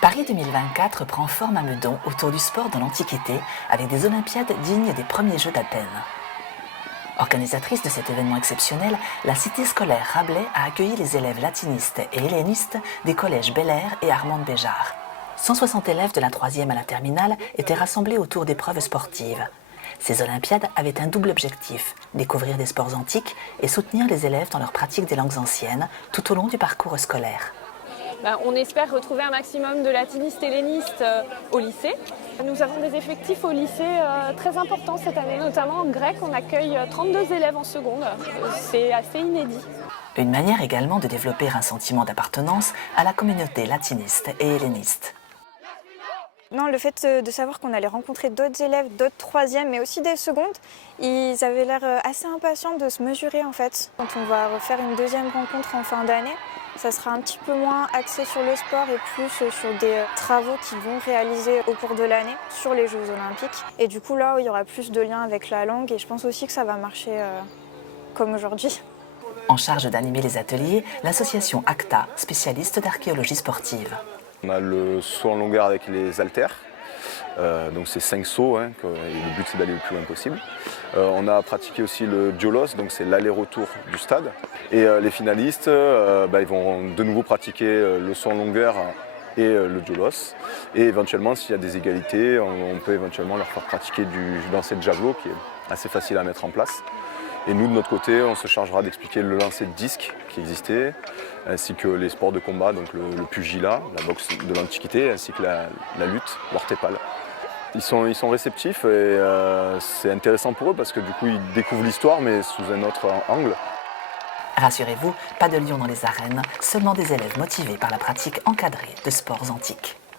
Paris 2024 prend forme à Meudon autour du sport dans l'Antiquité avec des Olympiades dignes des premiers Jeux d'Athènes. Organisatrice de cet événement exceptionnel, la cité scolaire Rabelais a accueilli les élèves latinistes et hellénistes des collèges Bel Air et Armande Béjart. 160 élèves de la 3e à la terminale étaient rassemblés autour d'épreuves sportives. Ces Olympiades avaient un double objectif, découvrir des sports antiques et soutenir les élèves dans leur pratique des langues anciennes tout au long du parcours scolaire. On espère retrouver un maximum de latinistes et hellénistes au lycée. Nous avons des effectifs au lycée très importants cette année, notamment en grec. On accueille 32 élèves en seconde. C'est assez inédit. Une manière également de développer un sentiment d'appartenance à la communauté latiniste et helléniste. Non, le fait de savoir qu'on allait rencontrer d'autres élèves, d'autres troisièmes, mais aussi des secondes, ils avaient l'air assez impatients de se mesurer en fait. Quand on va refaire une deuxième rencontre en fin d'année, ça sera un petit peu moins axé sur le sport et plus sur des travaux qu'ils vont réaliser au cours de l'année sur les Jeux Olympiques. Et du coup là, il y aura plus de liens avec la langue et je pense aussi que ça va marcher comme aujourd'hui. En charge d'animer les ateliers, l'association ACTA, spécialiste d'archéologie sportive. On a le saut en longueur avec les haltères, donc c'est 5 sauts, et le but c'est d'aller le plus loin possible. On a pratiqué aussi le diolos, donc c'est l'aller-retour du stade. Et les finalistes, ils vont de nouveau pratiquer le saut en longueur et le diolos. Et éventuellement, s'il y a des égalités, on peut éventuellement leur faire pratiquer du lancer de javelot qui est assez facile à mettre en place. Et nous, de notre côté, on se chargera d'expliquer le lancer de disque qui existait, ainsi que les sports de combat, donc le pugilat, la boxe de l'Antiquité, ainsi que la lutte, l'orthépale. Ils sont réceptifs et c'est intéressant pour eux parce que du coup, ils découvrent l'histoire, mais sous un autre angle. Rassurez-vous, pas de lions dans les arènes, seulement des élèves motivés par la pratique encadrée de sports antiques.